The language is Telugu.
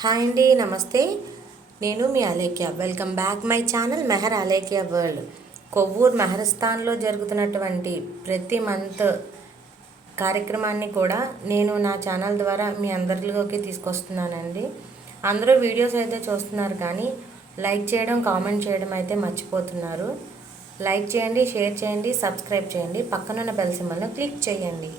హాయ్ అండి నమస్తే. నేను మీ Alekhya welcome back my channel Mehar Alekhya world Kovvur మెహరస్థాన్లో జరుగుతున్నటువంటి ప్రతి మంత్ కార్యక్రమాన్ని కూడా నేను నా ఛానల్ ద్వారా మీ అందరిలోకి తీసుకొస్తున్నానండి. అందరూ వీడియోస్ అయితే చూస్తున్నారు కానీ లైక్ చేయడం కామెంట్ చేయడం అయితే మర్చిపోతున్నారు. లైక్ చేయండి షేర్ చేయండి సబ్స్క్రైబ్ చేయండి. పక్కనున్న బెల్ సింబల్ను క్లిక్ చేయండి.